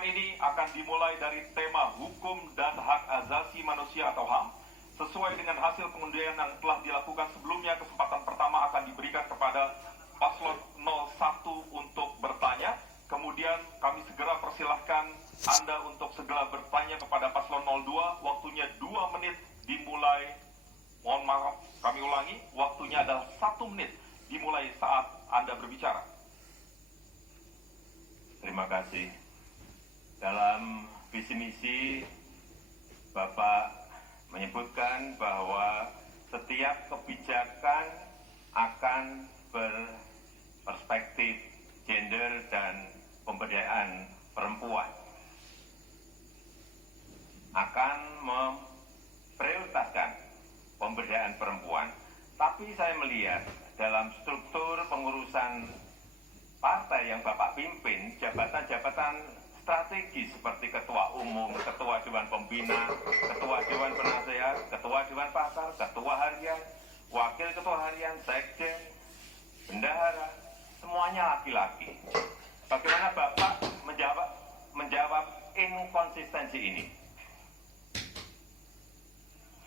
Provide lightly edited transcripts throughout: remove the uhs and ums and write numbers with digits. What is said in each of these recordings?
Pertanyaan ini akan dimulai dari tema hukum dan hak asasi manusia atau HAM. Sesuai dengan hasil pengundian yang telah dilakukan sebelumnya, kesempatan pertama akan diberikan kepada paslon 01 untuk bertanya. Kemudian kami segera persilahkan Anda untuk segera bertanya kepada paslon 02. Waktunya 2 menit dimulai. Mohon maaf, kami ulangi. Waktunya adalah 1 menit dimulai saat Anda berbicara. Terima kasih. Dalam visi misi Bapak menyebutkan bahwa setiap kebijakan akan berperspektif gender dan pemberdayaan perempuan, akan memprioritaskan pemberdayaan perempuan. Tapi saya melihat dalam struktur pengurusan partai yang Bapak pimpin, jabatan-jabatan strategis seperti Ketua Umum, Ketua Dewan Pembina, Ketua Dewan Penasehat, Ketua Dewan Pakar, Ketua Harian, Wakil Ketua Harian, Sekjen, Bendahara, semuanya laki-laki. Bagaimana Bapak menjawab inkonsistensi ini?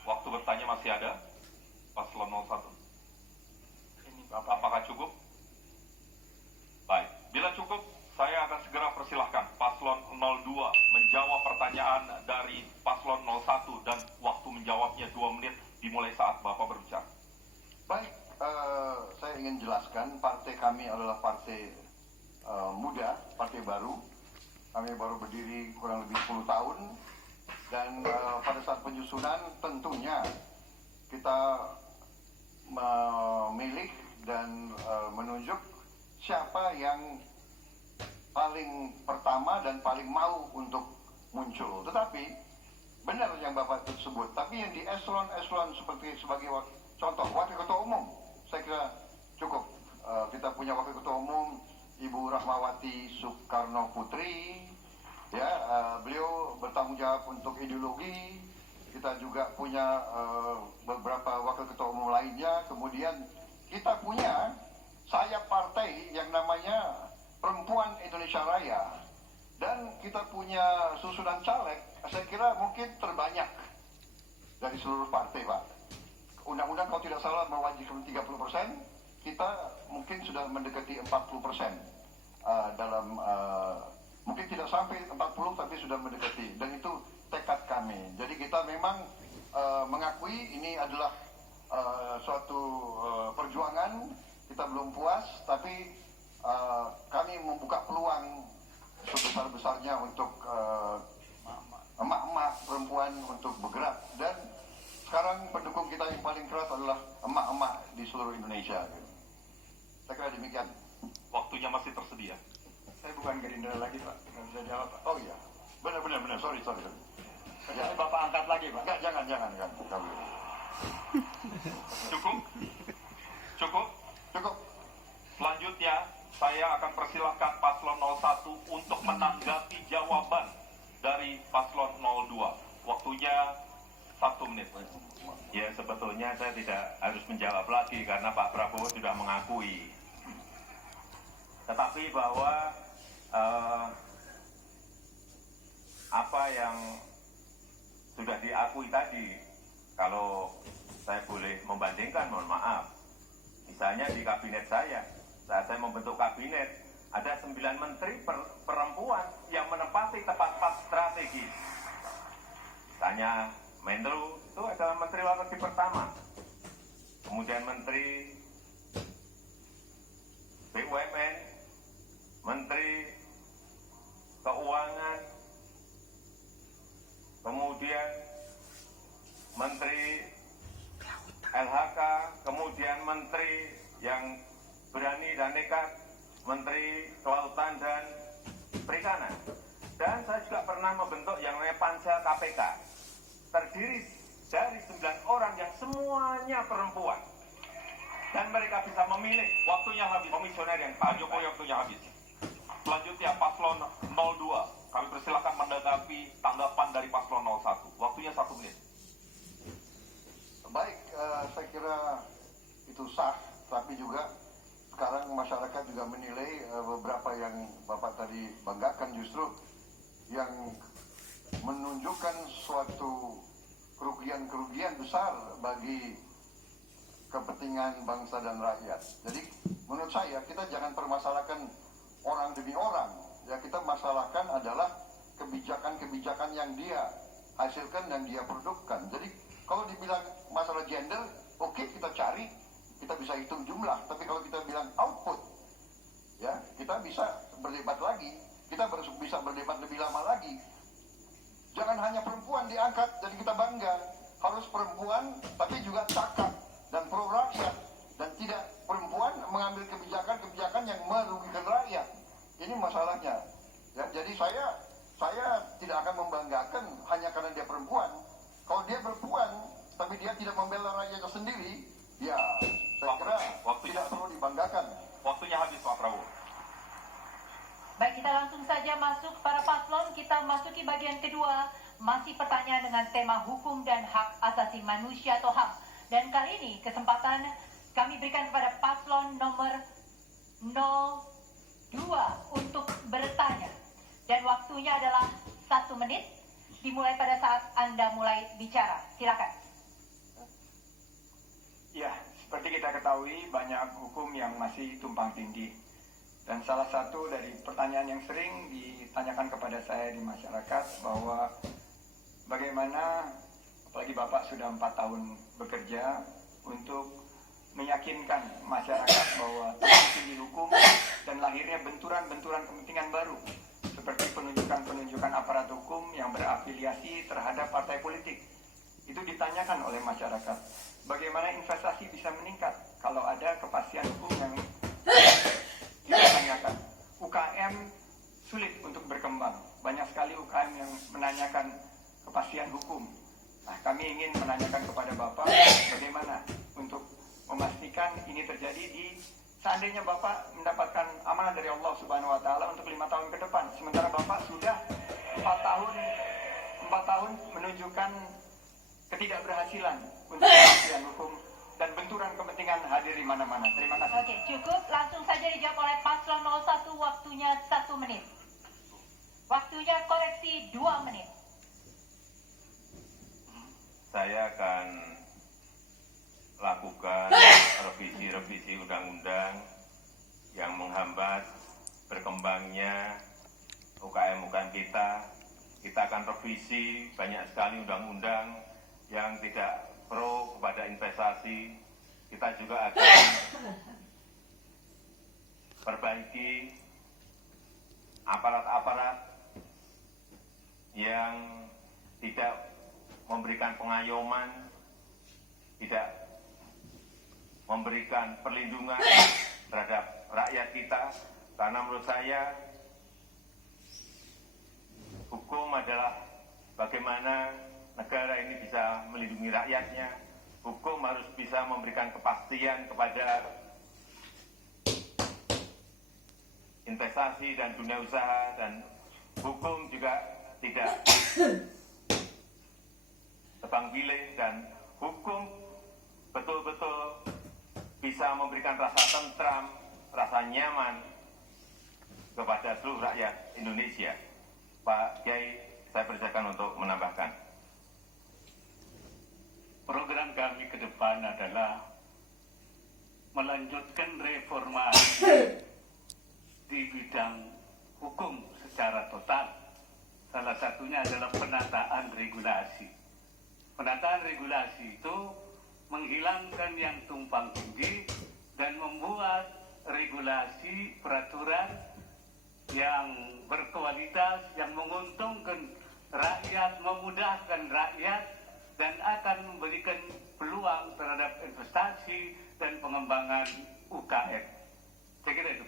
Waktu bertanya masih ada. Paslon 01. Apakah cukup? Baik, bila cukup, saya akan segera persilahkan paslon 02 menjawab pertanyaan dari paslon 01 dan waktu menjawabnya 2 menit dimulai saat Bapak berbicara. Baik, saya ingin jelaskan partai kami adalah partai muda, partai baru. Kami baru berdiri kurang lebih 10 tahun dan pada saat penyusunan tentunya kita memilih dan menunjuk siapa yang paling pertama dan paling mau untuk muncul. Tetapi benar yang Bapak sebut, tapi yang di eselon-eselon seperti sebagai contoh Wakil Ketua Umum, saya kira cukup. Kita punya Wakil Ketua Umum Ibu Rahmawati Soekarno Putri, ya, beliau bertanggung jawab untuk ideologi. Kita juga punya beberapa Wakil Ketua Umum lainnya. Kemudian kita punya sayap partai yang namanya Perempuan Indonesia Raya, dan kita punya susunan caleg, saya kira mungkin terbanyak dari seluruh partai, Pak. Undang-undang kalau tidak salah mewajibkan 30%, kita mungkin sudah mendekati 40% dalam mungkin tidak sampai 40 tapi sudah mendekati, dan itu tekad kami. Jadi kita memang mengakui ini adalah suatu perjuangan. Kita belum puas, tapi kami membuka peluang sebesar-besarnya untuk emak-emak perempuan untuk bergerak, dan sekarang pendukung kita yang paling keras adalah emak-emak di seluruh Indonesia. Saya kira demikian. Waktunya masih tersedia. Saya bukan Gerindra lagi, Pak. Nggak bisa jawab, Pak. Oh iya, benar. Sorry. Ya, Bapak angkat lagi, Pak. Enggak, jangan. Cukup. Selanjutnya, saya akan persilahkan paslon 01 untuk menanggapi jawaban dari paslon 02. Waktunya 1 menit. Ya, sebetulnya saya tidak harus menjawab lagi karena Pak Prabowo sudah mengakui. Tetapi bahwa apa yang sudah diakui tadi, kalau saya boleh membandingkan, mohon maaf. Misalnya di kabinet saya, saat saya membentuk kabinet, ada 9 menteri perempuan yang menempati tempat-tempat strategis. Misalnya Menlu itu adalah menteri luar negeri pertama. Kemudian menteri BUMN, menteri keuangan, kemudian menteri LHK, kemudian menteri yang berani dan nekat, menteri kelautan dan perikanan. Dan saya juga pernah membentuk yang namanya Pansel KPK, terdiri dari 9 orang yang semuanya perempuan, dan mereka bisa memilih. Waktunya habis. Komisioner yang Pak Jokowi, waktunya habis. Selanjutnya paslon 02. Kami persilakan menanggapi tanggapan dari paslon 01. Waktunya 1 menit. Baik, saya kira itu sah, tapi juga sekarang masyarakat juga menilai beberapa yang Bapak tadi banggakan justru yang menunjukkan suatu kerugian-kerugian besar bagi kepentingan bangsa dan rakyat. Jadi menurut saya kita jangan permasalahkan orang demi orang. Ya, kita masalahkan adalah kebijakan-kebijakan yang dia hasilkan dan dia produkkan. Jadi kalau dibilang masalah gender, oke, kita cari, kita bisa hitung jumlah. Tapi kalau kita bilang output, ya kita bisa berdebat lagi, kita bisa berdebat lebih lama lagi. Jangan hanya perempuan diangkat dan kita bangga, harus perempuan tapi juga cakap dan pro rakyat, dan tidak perempuan mengambil kebijakan-kebijakan yang merugikan rakyat. Ini masalahnya. Ya, jadi saya tidak akan membanggakan hanya karena dia perempuan. Kalau dia perempuan tapi dia tidak membela rakyatnya sendiri, ya saya kira tidak perlu dibanggakan. Waktunya habis, Pak Prabowo. Baik, kita langsung saja masuk para paslon. Kita masuki bagian kedua, masih pertanyaan dengan tema hukum dan hak asasi manusia atau HAM. Dan kali ini kesempatan kami berikan kepada paslon nomor 02 untuk bertanya. Dan waktunya adalah 1 menit, dimulai pada saat Anda mulai bicara. Silakan. Ya, seperti kita ketahui banyak hukum yang masih tumpang tindih. Dan salah satu dari pertanyaan yang sering ditanyakan kepada saya di masyarakat bahwa bagaimana, apalagi Bapak sudah 4 tahun bekerja untuk meyakinkan masyarakat bahwa tumpang tindih hukum dan lahirnya benturan-benturan kepentingan baru seperti penunjukan-penunjukan aparat hukum yang berafiliasi terhadap partai politik. Itu ditanyakan oleh masyarakat. Bagaimana investasi bisa meningkat kalau ada kepastian hukum yang ditanyakan. UKM sulit untuk berkembang. Banyak sekali UKM yang menanyakan kepastian hukum. Nah, kami ingin menanyakan kepada Bapak bagaimana untuk memastikan ini terjadi di seandainya Bapak mendapatkan amanah dari Allah Subhanahu wa taala untuk 5 tahun ke depan. Sementara Bapak sudah 4 tahun menunjukkan ketidakberhasilan untuk kepastian hukum dan benturan kepentingan hadir di mana-mana. Terima kasih. Oke, cukup. Langsung saja dijawab oleh paslon 01, waktunya 1 menit. Waktunya koreksi 2 menit. Saya akan lakukan revisi-revisi undang-undang yang menghambat berkembangnya UKM-UKM kita. Kita akan revisi banyak sekali undang-undang yang tidak pro kepada investasi. Kita juga akan perbaiki aparat-aparat yang tidak memberikan pengayoman, tidak memberikan perlindungan terhadap rakyat kita, karena menurut saya hukum adalah bagaimana negara ini bisa melindungi rakyatnya. Hukum harus bisa memberikan kepastian kepada investasi dan dunia usaha, dan hukum juga tidak tebang pilih, dan hukum betul-betul bisa memberikan rasa tentram, rasa nyaman kepada seluruh rakyat Indonesia. Pak Kiai, saya persilakan untuk menambahkan. Program kami ke depan adalah melanjutkan reformasi di bidang hukum secara total. Salah satunya adalah penataan regulasi. Penataan regulasi itu menghilangkan yang tumpang tindih dan membuat regulasi peraturan yang berkualitas, yang menguntungkan rakyat, memudahkan rakyat, dan akan memberikan peluang terhadap investasi dan pengembangan UKM. Saya kira itu.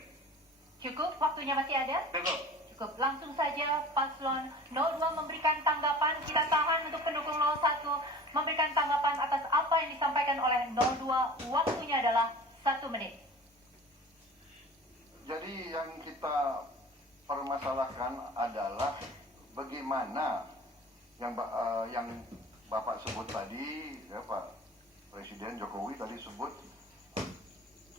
Cukup, waktunya masih ada? Cukup. Cukup. Langsung saja paslon 02 memberikan tanggapan. Kita tahan untuk pendukung 01 memberikan tanggapan atas apa yang disampaikan oleh 02. Waktunya adalah 1 menit. Jadi yang kita permasalahkan adalah bagaimana yang Bapak sebut tadi, ya Pak Presiden Jokowi tadi sebut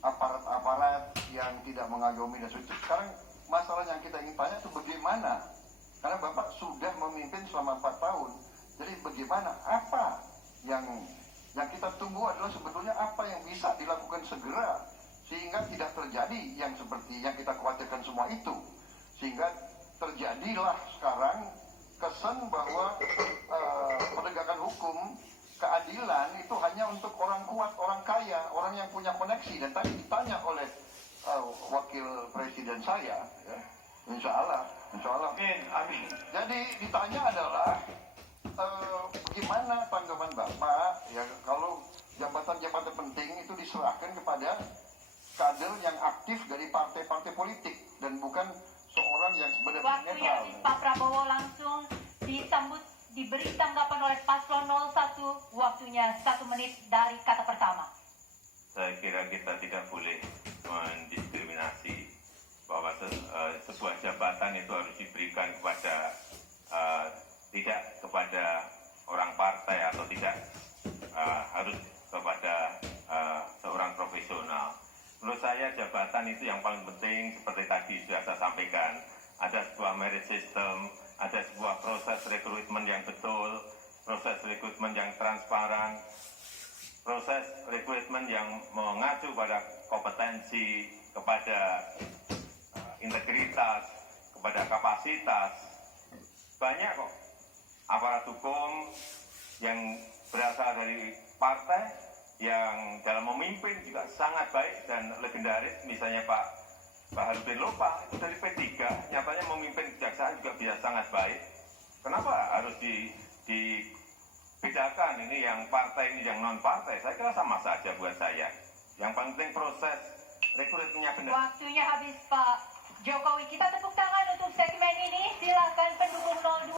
aparat-aparat yang tidak mengayomi dan sebagainya. Sekarang masalah yang kita ingin tanya itu bagaimana Karena Bapak sudah memimpin selama 4 tahun. Jadi bagaimana, apa yang kita tunggu adalah sebetulnya apa yang bisa dilakukan segera sehingga tidak terjadi yang seperti yang kita khawatirkan semua itu. Sehingga terjadilah sekarang kesan bahwa penegakan hukum, keadilan itu hanya untuk orang kuat, orang kaya, orang yang punya koneksi. Dan tadi ditanya oleh wakil presiden saya, ya, insya Allah. Amin. Jadi ditanya adalah bagaimana tanggapan Bapak ya kalau jabatan-jabatan penting itu diserahkan kepada kader yang aktif dari partai-partai politik dan bukan seorang yang sebenarnya Waktunya netral. habis, Pak Prabowo langsung disambut, diberi tanggapan oleh Paslon 01. Waktunya 1 menit dari kata pertama. Saya kira kita tidak boleh mendiskriminasi bahwa sebuah jabatan itu harus diberikan kepada tidak kepada orang partai atau tidak harus kepada seorang profesional. Menurut saya jabatan itu yang paling penting seperti tadi sudah saya sampaikan. Ada sebuah merit system, ada sebuah proses rekrutmen yang betul, proses rekrutmen yang transparan, proses rekrutmen yang mengacu pada kompetensi, kepada integritas, kepada kapasitas. Banyak kok aparat hukum yang berasal dari partai yang dalam memimpin juga sangat baik dan legendaris. Misalnya Pak Harudin Lopa itu dari P3, nyatanya memimpin kejaksaan juga bisa sangat baik. Kenapa harus dibedakan ini yang partai, ini yang non partai? Saya kira sama saja buat saya. Yang penting proses rekrutmennya benar. Waktunya habis, Pak Jokowi. Kita tepuk tangan untuk